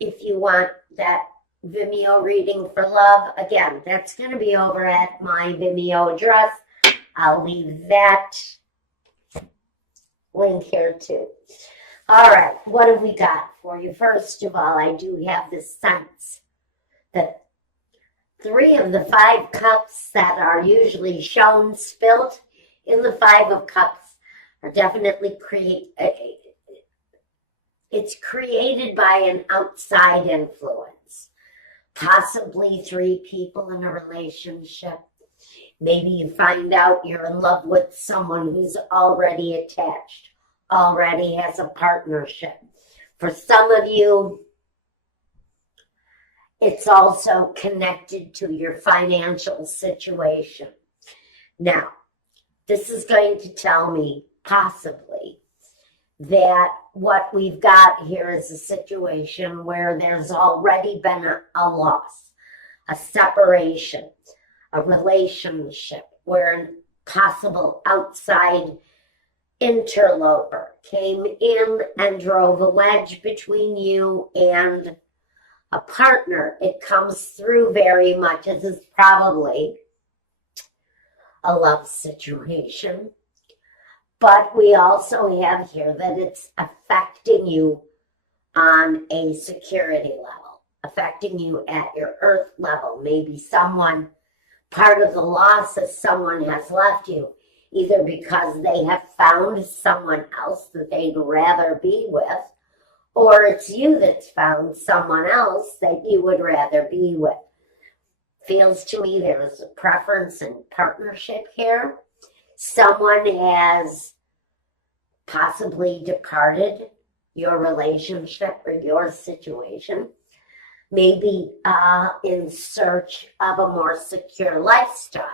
if you want that Vimeo reading for love, again, that's going to be over at my Vimeo address. I'll leave that link here too. All right, what have we got for you? First of all, I do have this sense that 3 of the 5 cups that are usually shown spilled in the 5 of cups are definitely it's created by an outside influence. Possibly 3 people in a relationship. Maybe you find out you're in love with someone who's already attached, already has a partnership. For some of you, it's also connected to your financial situation. Now, this is going to tell me, possibly, that what we've got here is a situation where there's already been a loss, a separation, a relationship where a possible outside interloper came in and drove a wedge between you and a partner. It comes through very much. This is probably a love situation. But we also have here that it's affecting you on a security level, affecting you at your earth level. Maybe someone, part of the loss is someone has left you, either because they have found someone else that they'd rather be with, or it's you that's found someone else that you would rather be with. Feels to me there's a preference in partnership here. Someone has possibly departed your relationship or your situation, maybe in search of a more secure lifestyle.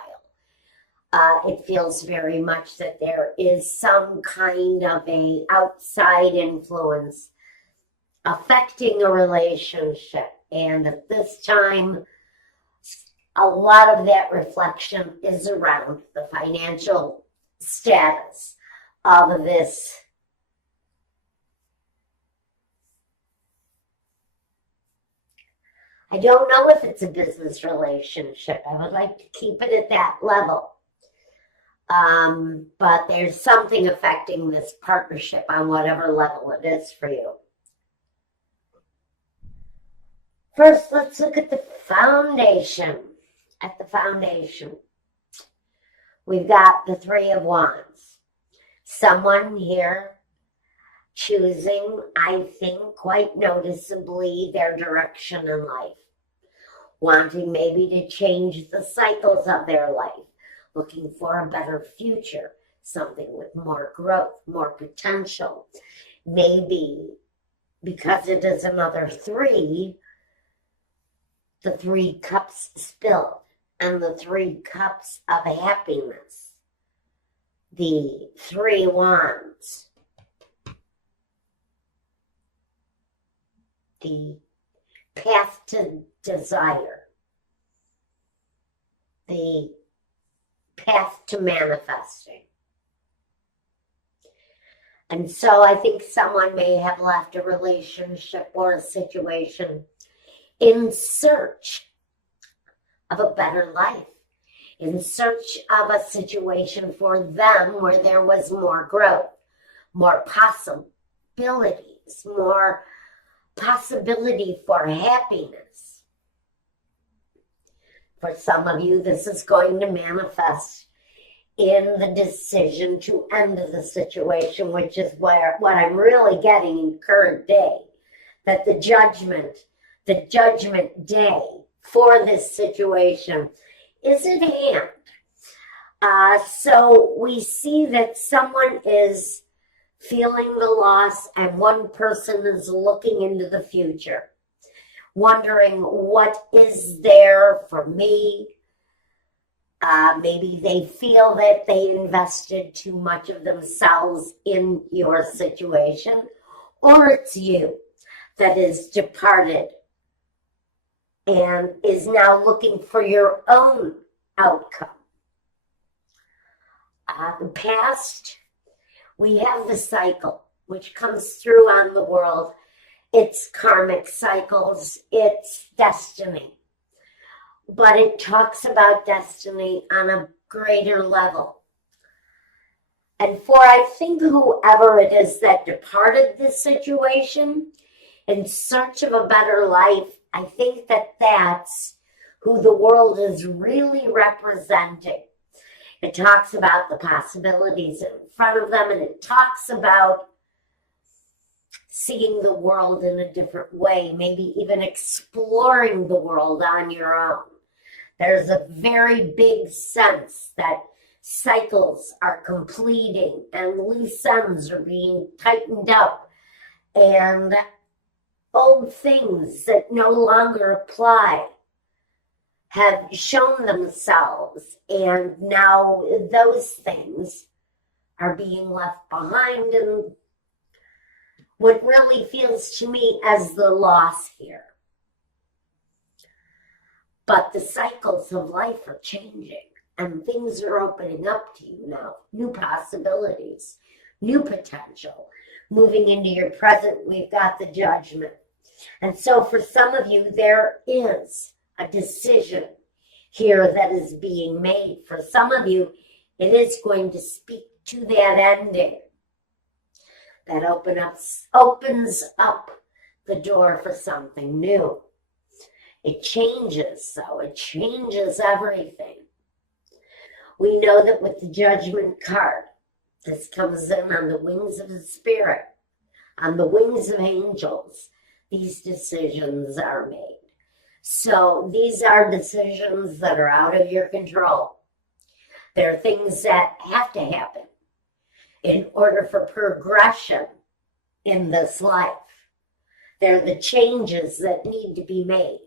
It feels very much that there is some kind of a outside influence affecting a relationship. And at this time, a lot of that reflection is around the financial status of this I don't know if it's a business relationship. I would like to keep it at that level. But there's something affecting this partnership on whatever level it is for you. First, let's look at the foundation. At the foundation, we've got the 3 of Wands. Someone here choosing, I think, quite noticeably their direction in life. Wanting maybe to change the cycles of their life. Looking for a better future. Something with more growth, more potential. Maybe because it is another 3, the 3 cups spilled. And the 3 cups of happiness. The 3 wands. The path to desire. The path to manifesting. And so I think someone may have left a relationship or a situation in search of a better life, in search of a situation for them where there was more growth, more possibilities, more possibility for happiness. For some of you, this is going to manifest in the decision to end the situation, which is what I'm really getting in current day, that the judgment day for this situation is at hand. So we see that someone is feeling the loss and one person is looking into the future, wondering what is there for me. Maybe they feel that they invested too much of themselves in your situation, or it's you that is departed and is now looking for your own outcome. The past, we have the cycle, which comes through on the world it's karmic cycles, it's destiny. But it talks about destiny on a greater level. And for, I think, whoever it is that departed this situation in search of a better life, I think that that's who the world is really representing. It talks about the possibilities in front of them, and it talks about seeing the world in a different way, maybe even exploring the world on your own. There's a very big sense that cycles are completing and loose ends are being tightened up, and old things that no longer apply have shown themselves, and now those things are being left behind, and what really feels to me as the loss here. But the cycles of life are changing, and things are opening up to you now. New possibilities, new potential. Moving into your present, we've got the Judgment. And so for some of you, there is a decision here that is being made. For some of you, it is going to speak to that ending. That opens up the door for something new. It changes, so it changes everything. We know that with the Judgment card, this comes in on the wings of the Spirit, on the wings of angels. These decisions are made. So these are decisions that are out of your control. They're things that have to happen in order for progression in this life. They're the changes that need to be made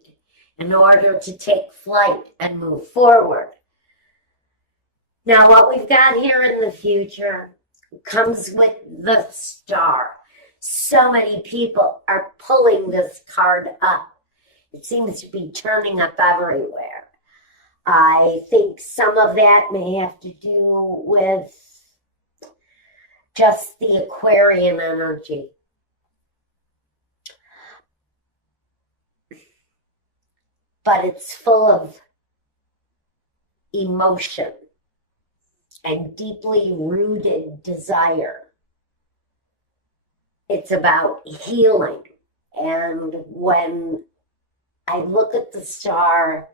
in order to take flight and move forward. Now, what we've got here in the future comes with the Star. So many people are pulling this card up. It seems to be turning up everywhere. I think some of that may have to do with just the Aquarian energy. But it's full of emotion and deeply rooted desire. It's about healing. And when I look at the Star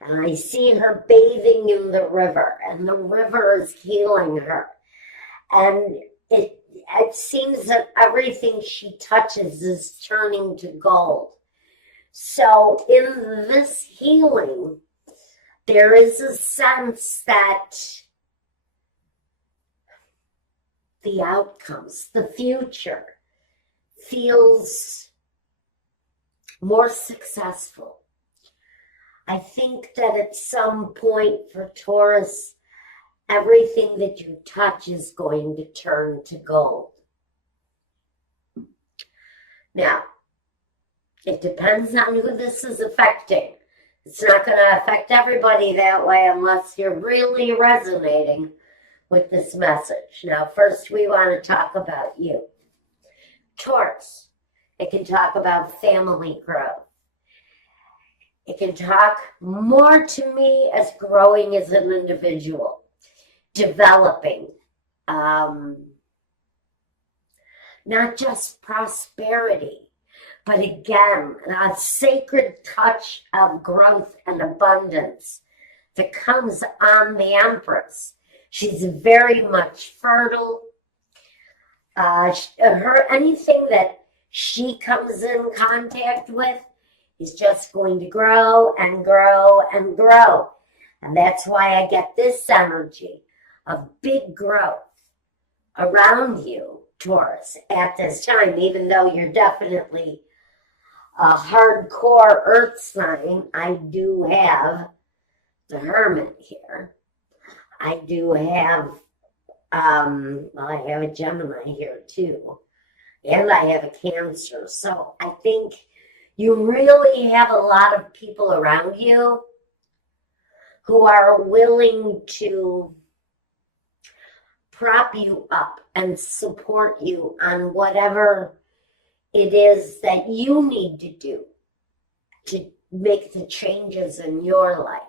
and I see her bathing in the river, and the river is healing her, and it seems that everything she touches is turning to gold. So in this healing, there is a sense that the outcomes, the future, feels more successful. I think that at some point for Taurus, everything that you touch is going to turn to gold. Now, it depends on who this is affecting. It's not going to affect everybody that way unless you're really resonating with this message. Now, first we want to talk about you. Taurus, it can talk about family growth. It can talk more to me as growing as an individual, developing, not just prosperity, but again, a sacred touch of growth and abundance that comes on the Empress. She's very much fertile. Anything that she comes in contact with is just going to grow and grow and grow. And that's why I get this energy of big growth around you, Taurus, at this time, even though you're definitely a hardcore earth sign. I do have the Hermit here. I do have, I have a Gemini here too. And I have a Cancer. So I think you really have a lot of people around you who are willing to prop you up and support you on whatever it is that you need to do to make the changes in your life.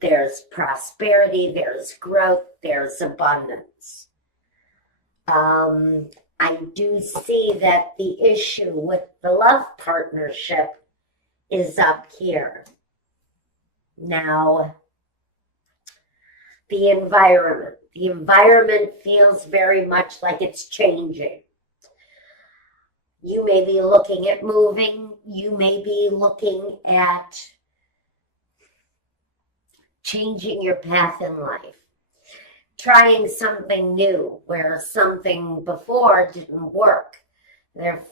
There's prosperity, there's growth, there's abundance. I do see that the issue with the love partnership is up here. Now, the environment. The environment feels very much like it's changing. You may be looking at moving. You may be looking at changing your path in life. Trying something new where something before didn't work. There's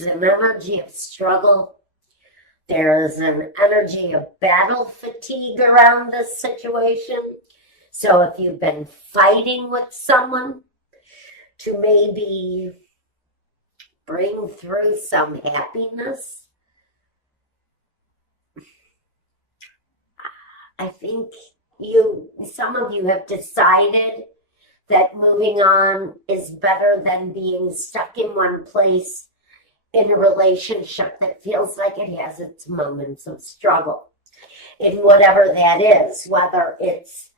an energy of struggle. There's an energy of battle fatigue around this situation. So if you've been fighting with someone to maybe bring through some happiness, I think some of you have decided that moving on is better than being stuck in one place in a relationship that feels like it has its moments of struggle. In whatever that is, whether it's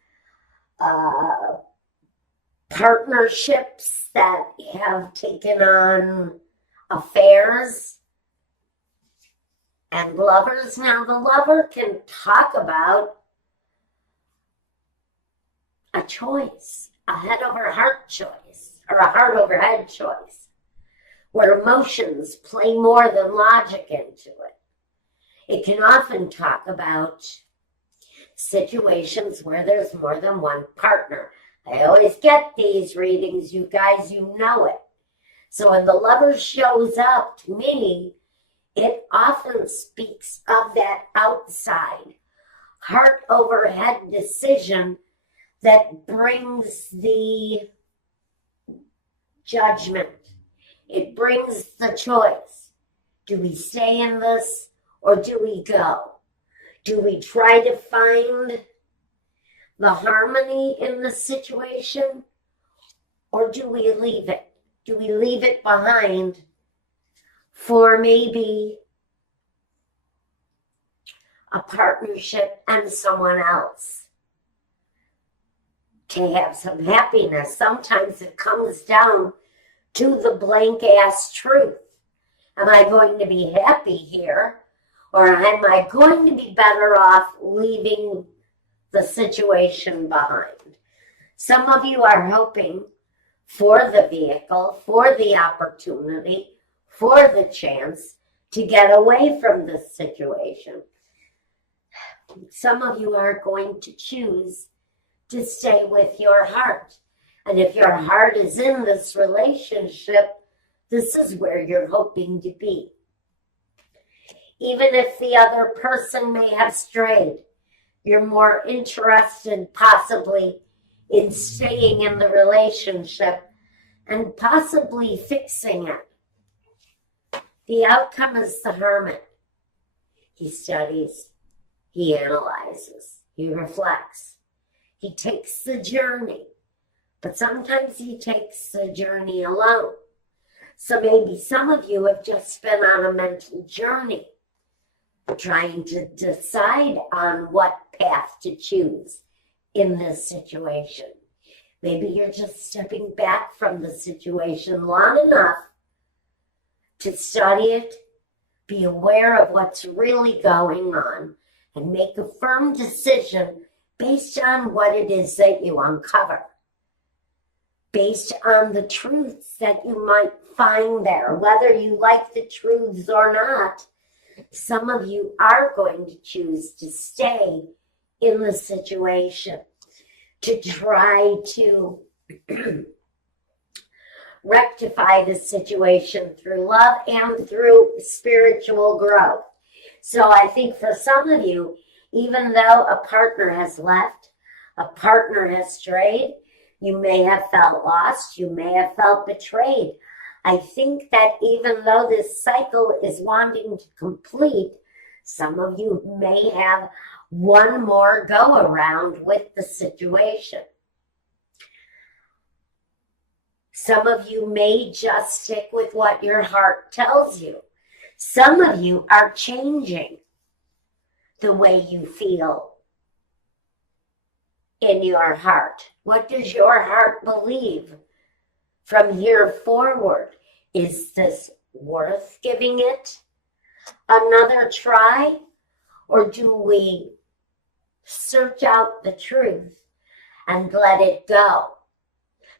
partnerships that have taken on affairs and lovers. Now, the lover can talk about a choice, a head over heart choice, or a heart over head choice, where emotions play more than logic into it. It can often talk about situations where there's more than one partner. I always get these readings, you guys, you know it. So when the lover shows up to me, it often speaks of that outside, heart over head decision that brings the judgment. It brings the choice. Do we stay in this or do we go? Do we try to find the harmony in the situation or do we leave it? Do we leave it behind for maybe a partnership and someone else to have some happiness? Sometimes it comes down to the blank ass truth. Am I going to be happy here? Or am I going to be better off leaving the situation behind? Some of you are hoping for the vehicle, for the opportunity, for the chance to get away from this situation. Some of you are going to choose to stay with your heart. And if your heart is in this relationship, this is where you're hoping to be. Even if the other person may have strayed, you're more interested possibly in staying in the relationship and possibly fixing it. The outcome is the hermit. He studies, he analyzes, he reflects, he takes the journey, but sometimes he takes the journey alone. So maybe some of you have just been on a mental journey, trying to decide on what path to choose in this situation. Maybe you're just stepping back from the situation long enough to study it, be aware of what's really going on, and make a firm decision based on what it is that you uncover, based on the truths that you might find there, whether you like the truths or not. Some of you are going to choose to stay in the situation, to try to rectify the situation through love and through spiritual growth. So I think for some of you, even though a partner has left, a partner has strayed, you may have felt lost, you may have felt betrayed. I think that even though this cycle is wanting to complete, some of you may have one more go around with the situation. Some of you may just stick with what your heart tells you. Some of you are changing the way you feel in your heart. What does your heart believe from here forward? Is this worth giving it another try? Or do we search out the truth and let it go?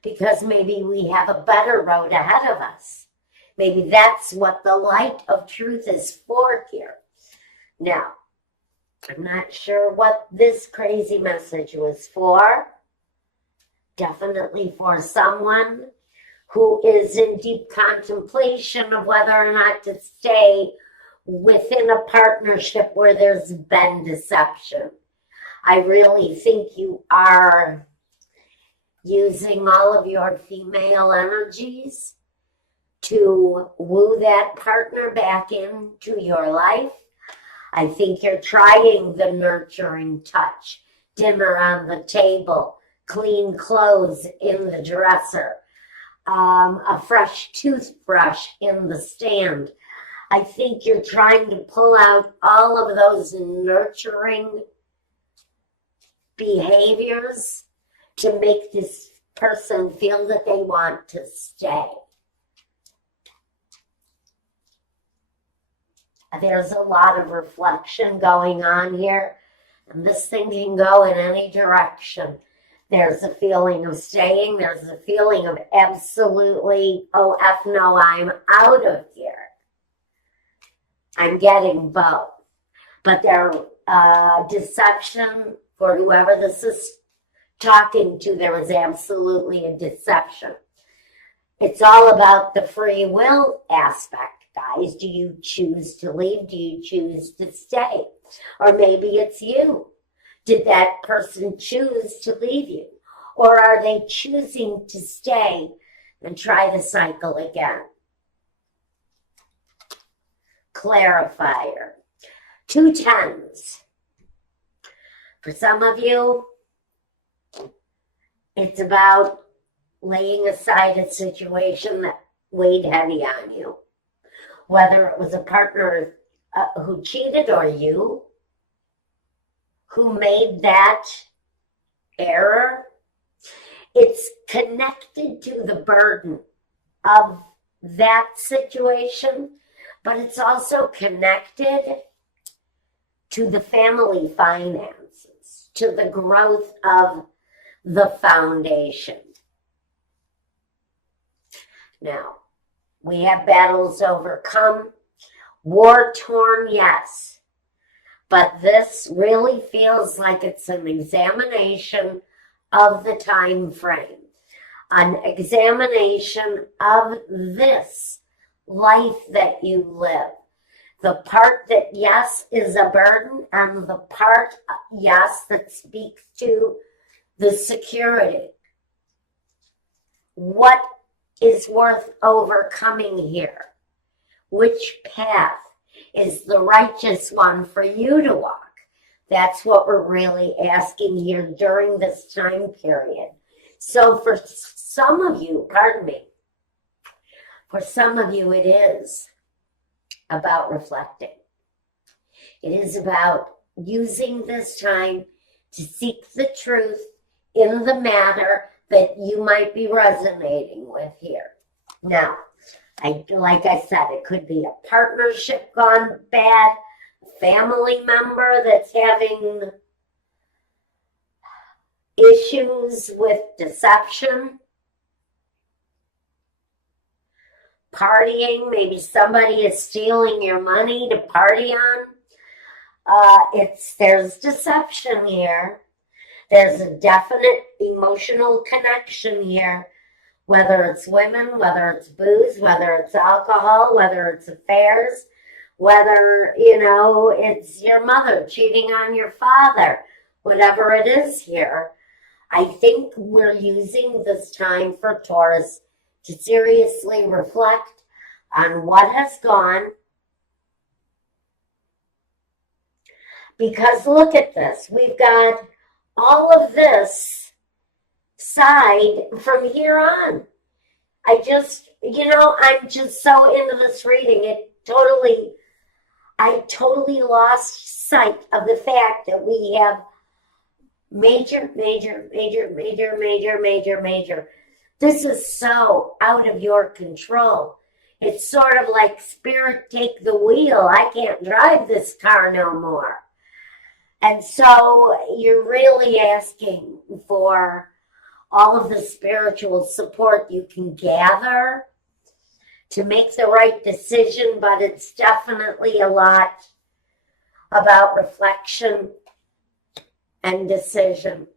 Because maybe we have a better road ahead of us. Maybe that's what the light of truth is for here. Now, I'm not sure what this crazy message was for. Definitely for someone who is in deep contemplation of whether or not to stay within a partnership where there's been deception. I really think you are using all of your female energies to woo that partner back into your life. I think you're trying the nurturing touch, dinner on the table, clean clothes in the dresser, a fresh toothbrush in the stand. I think you're trying to pull out all of those nurturing behaviors to make this person feel that they want to stay. There's a lot of reflection going on here, and this thing can go in any direction. There's a feeling of staying. There's a feeling of absolutely, oh, F no, I'm out of here. I'm getting both. But their deception, for whoever this is talking to, there was absolutely a deception. It's all about the free will aspect. Guys, do you choose to leave? Do you choose to stay? Or maybe it's you. Did that person choose to leave you? Or are they choosing to stay and try the cycle again? Clarifier. 2 tens. For some of you, it's about laying aside a situation that weighed heavy on you. Whether it was a partner who cheated or you who made that error, it's connected to the burden of that situation, but it's also connected to the family finances, to the growth of the foundation. Now, we have battles overcome, war-torn, yes. But this really feels like it's an examination of the time frame, an examination of this life that you live. The part that, yes, is a burden, and the part, yes, that speaks to the security. What is worth overcoming here? Which path is the righteous one for you to walk? That's what we're really asking here during this time period. So for some of you, for some of you it is about reflecting. It is about using this time to seek the truth in the matter that you might be resonating with here. Now, like I said, it could be a partnership gone bad, a family member that's having issues with deception, partying, maybe somebody is stealing your money to party on. There's deception here. There's a definite emotional connection here, whether it's women, whether it's booze, whether it's alcohol, whether it's affairs, whether, it's your mother cheating on your father, whatever it is here. I think we're using this time for Taurus to seriously reflect on what has gone. Because look at this. We've got all of this side from here on. I'm just so into this reading. I totally lost sight of the fact that we have major. This is so out of your control. It's sort of like, Spirit, take the wheel. I can't drive this car no more. And so you're really asking for all of the spiritual support you can gather to make the right decision, but it's definitely a lot about reflection and decision.